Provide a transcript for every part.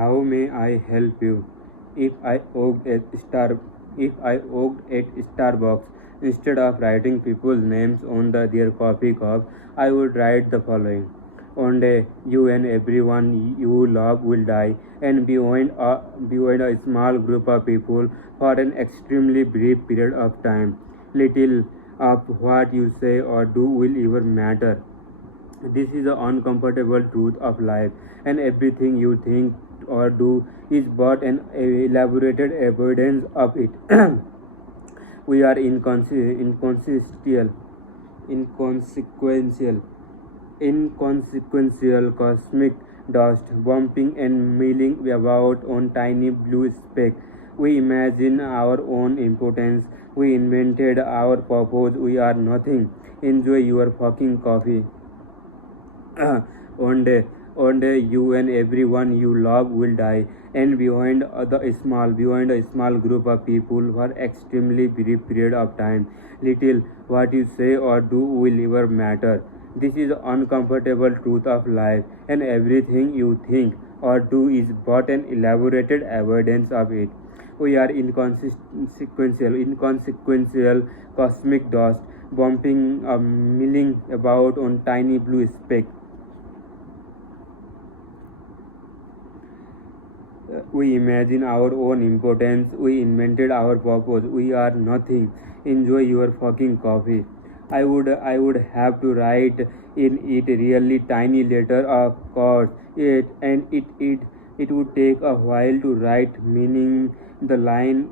How may I help you? If I worked at if I worked at Starbucks, instead of writing people's names on their coffee cup, I would write the following. One day, you and everyone you love will die, and beyond a small group of people for an extremely brief period of time. Little of what you say or do will ever matter. This is the uncomfortable truth of life, and everything you think or do is but an elaborated evidence of it. We are inconsequential, inconsequential cosmic dust bumping and milling about on tiny blue speck. We imagine our own importance. We invented our purpose. We are nothing. Enjoy your fucking coffee. one day, one day, you and everyone you love will die, and behind a small group of people for extremely brief period of time, little what you say or do will ever matter. This is the uncomfortable truth of life, and everything you think or do is but an elaborated evidence of it. We are inconsequential cosmic dust bumping, milling about on tiny blue speck. We imagine our own importance. We invented our purpose. We are nothing. Enjoy your fucking coffee. I would have to write in it really tiny letter, of course. It would take a while to write, meaning the line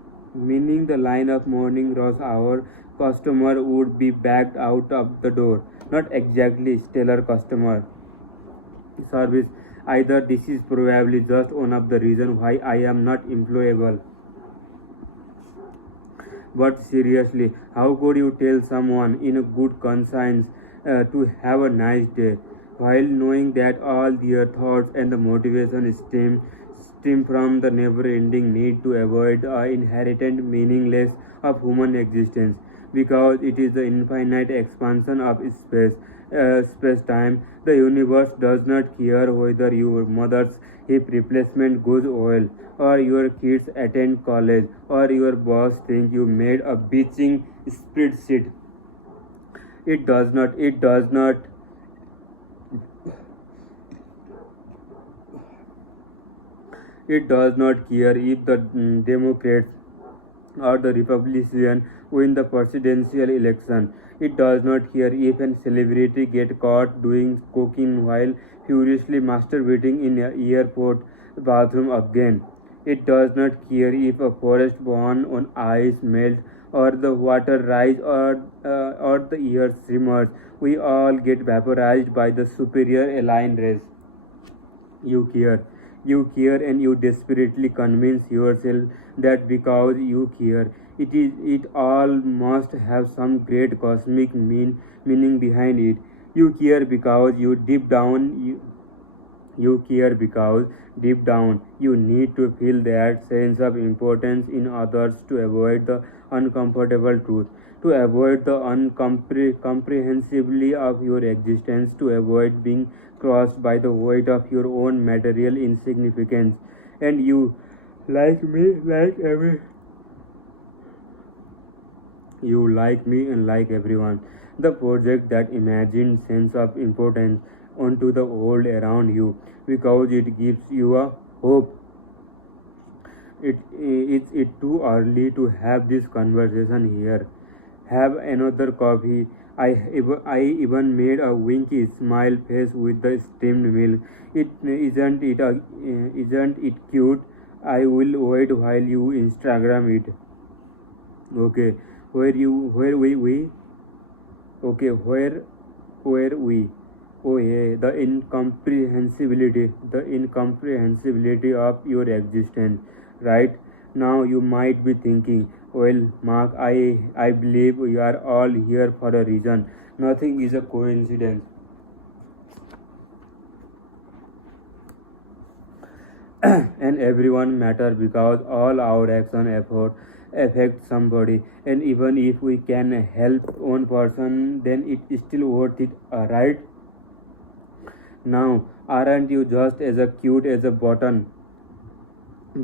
of morning rush hour customer would be backed out of the door. Not exactly stellar customer service either. This is probably just one of the reasons why I am not employable. But seriously, how could you tell someone in a good conscience to have a nice day while knowing that all their thoughts and the motivation stem from the never-ending need to avoid the inherent meaningless of human existence, because it is the infinite expansion of space-time. The universe does not care whether your mother's hip replacement goes well, or your kids attend college, or your boss think you made a bitching spreadsheet. It does not. It does not. It does not care if the Democrats or the Republican win the presidential election. It does not care if a celebrity get caught doing cocaine while furiously masturbating in an airport bathroom again. It does not care if a forest born on ice melt, or the water rise, or the air shimmers. We all get vaporized by the superior alien race. You care. You care, and you desperately convince yourself that because you care, it all must have some great cosmic meaning behind it. You care because you care because deep down you need to feel that sense of importance in others, to avoid the uncomfortable truth, to avoid the uncomprehensibly of your existence, to avoid being crushed by the weight of your own material insignificance. And you, like me, and like everyone, the project that imagined sense of importance onto the world around you, because it gives you a hope. It's too early to have this conversation here. Have another coffee. I even made a winky smile face with the steamed milk. Isn't it cute? I will wait while you Instagram it. Okay, where we okay where we oh yeah, the incomprehensibility of your existence. Right now you might be thinking, well, Mark, I believe we are all here for a reason. Nothing is a coincidence. And everyone matter, because all our action effort affect somebody, and even if we can help one person, then it is still worth it, right? Now, aren't you just as cute as a button?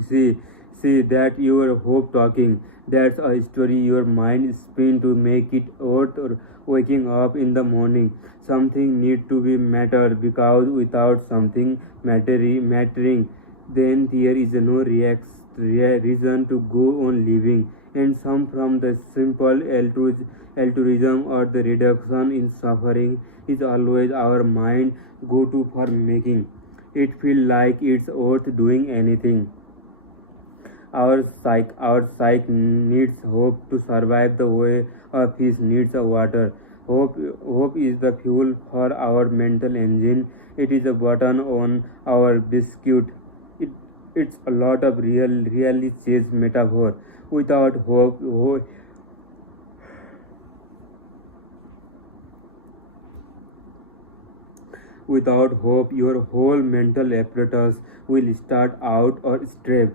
See, see that your hope talking. That's a story your mind spin to make it worth or waking up in the morning. Something need to be matter because without something mattering, then there is no reason to go on living. And some from the simple altruism or the reduction in suffering is always our mind go to for making it feel like it's worth doing anything. Our psyche needs hope to survive the way a fish needs a water. Hope is the fuel for our mental engine. It is a button on our biscuit. It, it's a lot of really chase metaphor. Without hope, your whole mental apparatus will start out or stray.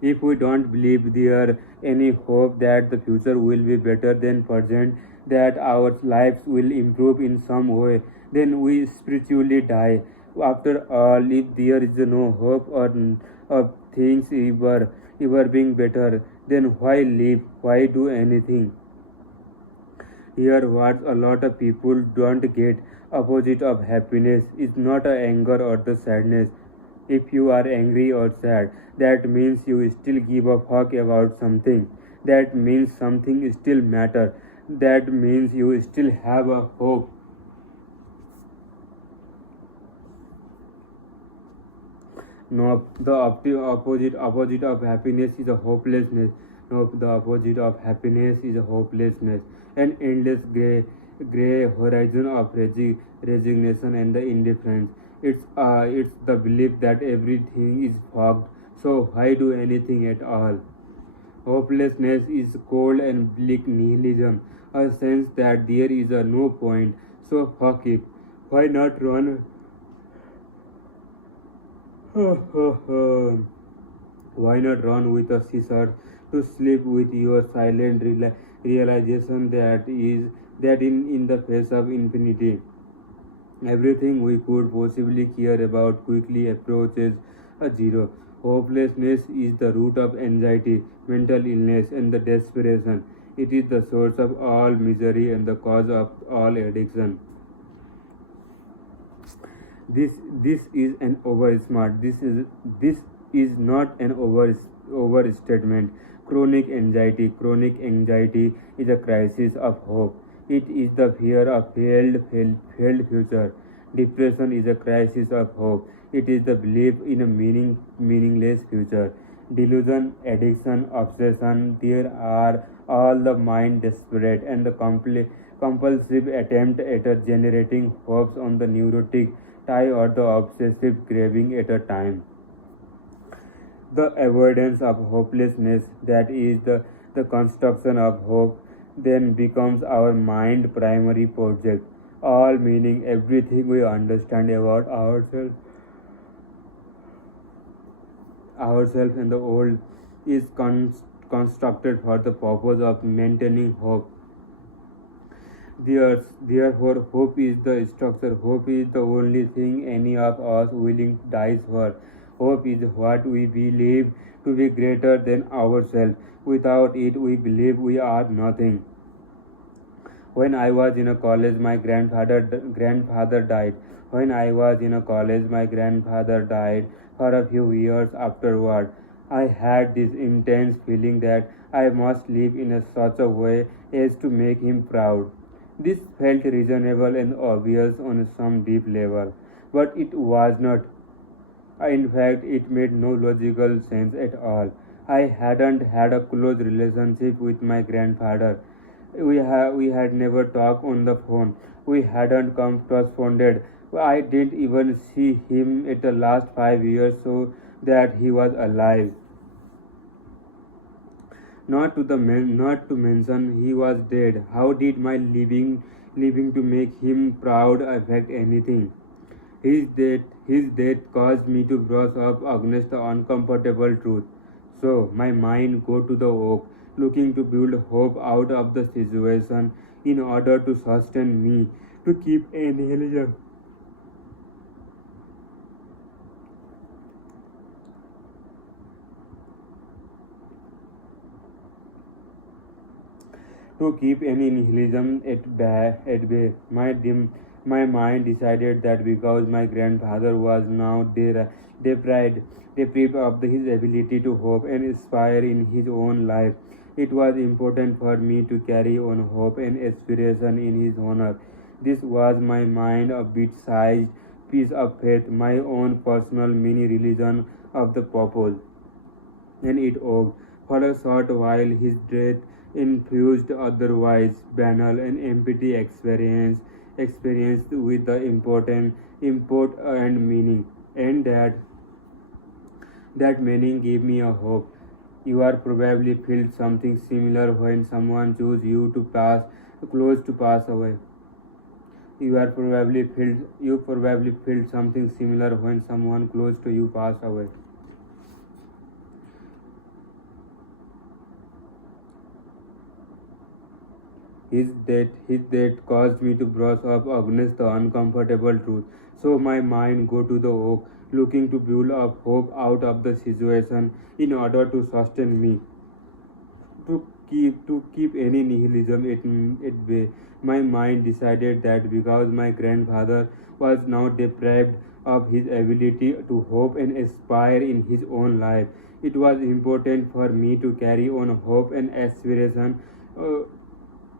If we don't believe there any hope that the future will be better than present, that our lives will improve in some way, then we spiritually die. After all, if there is no hope or of things ever being better, then why live? Why do anything? Here, what a lot of people don't get opposite of happiness is not a anger or the sadness. If you are angry or sad, that means you still give a fuck about something. That means something still matter. That means you still have a hope. No, the opposite of happiness is a hopelessness. No, the opposite of happiness is a hopelessness, an endless gray horizon of resignation and the indifference. It's the belief that everything is fogged, so why do anything at all? Hopelessness is cold and bleak nihilism, a sense that there is a no point. So fuck it. Why not run? Why not run with a scissor to sleep with your silent realization that in the face of infinity, everything we could possibly care about quickly approaches a zero. Hopelessness is the root of anxiety, mental illness, and the desperation. It is the source of all misery and the cause of all addiction. This is an oversmart. This is not an overstatement. Chronic anxiety is a crisis of hope. It is the fear of failed future. Depression is a crisis of hope. It is the belief in a meaningless future. Delusion, addiction, obsession, there are all the mind desperate and the compulsive attempt at generating hopes on the neurotic tie or the obsessive craving at a time. The avoidance of hopelessness, that is the construction of hope, then becomes our mind primary project. All meaning everything we understand about ourselves and the world is constructed for the purpose of maintaining hope. Therefore, hope is the structure. Hope is the only thing any of us willing dies for. Hope is what we believe to be greater than ourselves. Without it, we believe we are nothing. When I was in a college, my grandfather died. When I was in a college, my grandfather died. For a few years afterward, I had this intense feeling that I must live in such a way as to make him proud. This felt reasonable and obvious on some deep level, but it was not. In fact, it made no logical sense at all. I hadn't had a close relationship with my grandfather. We had never talked on the phone. We hadn't come corresponded. I didn't even see him at the last 5 years, so that he was alive. Not to mention he was dead. How did my living to make him proud affect anything? His death caused me to brush up against the uncomfortable truth. So my mind go to the oak, looking to build hope out of the situation in order to sustain me, to keep an to keep any nihilism at bay. My mind decided that because my grandfather was now deprived, deprived of his ability to hope and aspire in his own life, it was important for me to carry on hope and aspiration in his honor. This was my mind a bit-sized piece of faith, my own personal mini religion of the purpose, and it oaked. For a short while, his death infused otherwise banal and empty experienced with the important import and meaning, and that meaning gave me a hope. You are probably felt something similar when someone chose you to pass close to pass away. You probably felt something similar when someone close to you pass away. His death caused me to brush up against the uncomfortable truth. So my mind go to the oak, looking to build up hope out of the situation in order to sustain me, to keep any nihilism at bay. My mind decided that because my grandfather was now deprived of his ability to hope and aspire in his own life, it was important for me to carry on hope and aspiration uh,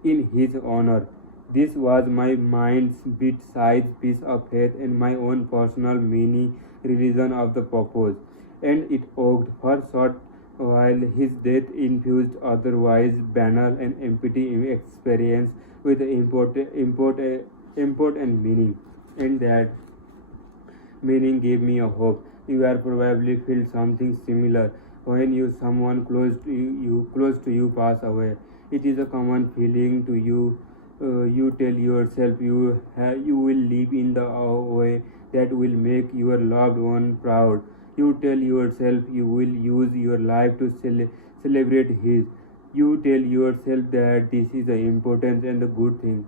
in his honor. This was my mind's bit-sized piece of faith and my own personal mini religion of the purpose, and it oaked for short while his death infused otherwise banal and empty experience with import and meaning, and that meaning gave me a hope. You are probably feel something similar when someone close to you pass away. It is a common feeling to you. You tell yourself you will live in the way that will make your loved one proud. You tell yourself you will use your life to celebrate his. You tell yourself that this is the important and the good thing.